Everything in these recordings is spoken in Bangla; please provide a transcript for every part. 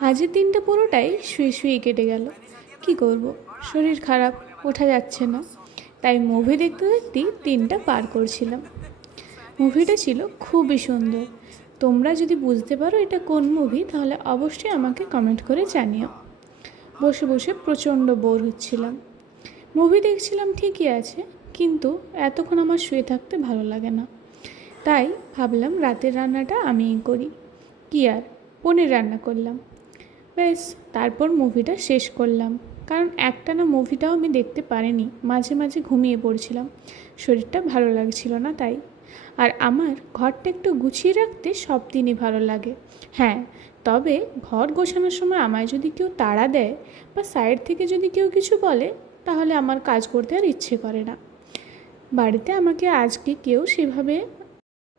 আজের দিনটা পুরোটাই শুয়ে শুয়ে কেটে গেল। কি করব, শরীর খারাপ, ওঠা যাচ্ছে না, তাই মুভি দেখতে দেখতেই দিনটা পার করছিলাম। মুভিটা ছিল খুবই সুন্দর। তোমরা যদি বুঝতে পারো এটা কোন মুভি তাহলে অবশ্যই আমাকে কমেন্ট করে জানিও। বসে বসে প্রচণ্ড বোর হচ্ছিলাম। মুভি দেখছিলাম ঠিকই আছে, কিন্তু এতক্ষণ আমার শুয়ে থাকতে ভালো লাগে না। তাই ভাবলাম রাতের রান্নাটা আমিই করি। কি আর, পনির রান্না করলাম। ব্যাস, তারপর মুভিটা শেষ করলাম। কারণ একটানা মুভিটাও আমি দেখতে পারিনি, মাঝে মাঝে ঘুমিয়ে পড়ছিলাম, শরীরটা ভালো লাগছিল না তাই। আর আমার ঘরটা একটু গুছিয়ে রাখতে সব দিনই ভালো লাগে। হ্যাঁ, তবে ঘর গোছানোর সময় আমায় যদি কেউ তাড়া দেয় বা সাইড থেকে যদি কেউ কিছু বলে, তাহলে আমার কাজ করতে আর ইচ্ছে করে না। বাড়িতে আমাকে আজকে কেউ সেভাবে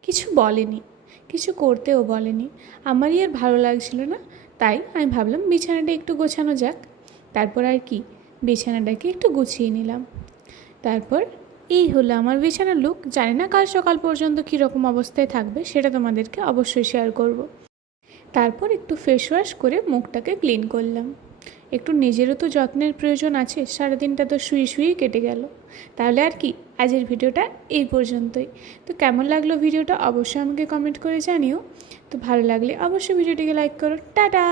কিছু বলেনি, কিছু করতেও বলেনি। আমারই আর ভালো লাগছিল না, তাই আমি ভাবলাম বিছানাটা একটু গোছানো যাক। তারপর আর কি, বিছানাটাকে একটু গুছিয়ে নিলাম। তারপর এই হলো আমার বিছানার লুক। জানি না কাল সকাল পর্যন্ত কীরকম অবস্থায় থাকবে, সেটা তোমাদেরকে অবশ্যই শেয়ার করব। তারপর একটু ফেস ওয়াশ করে মুখটাকে ক্লিন করলাম। একটু নিজেরও তো যত্নের প্রয়োজন আছে, সারাদিনটা তো শুয়ে শুয়েই কেটে গেল। তাহলে আর কি, আজকের ভিডিওটা এই পর্যন্তই। তো কেমন লাগলো ভিডিওটা অবশ্যই আমাকে কমেন্ট করে জানিও। তো ভালো লাগলে অবশ্যই ভিডিওটিকে লাইক করো। টাটা।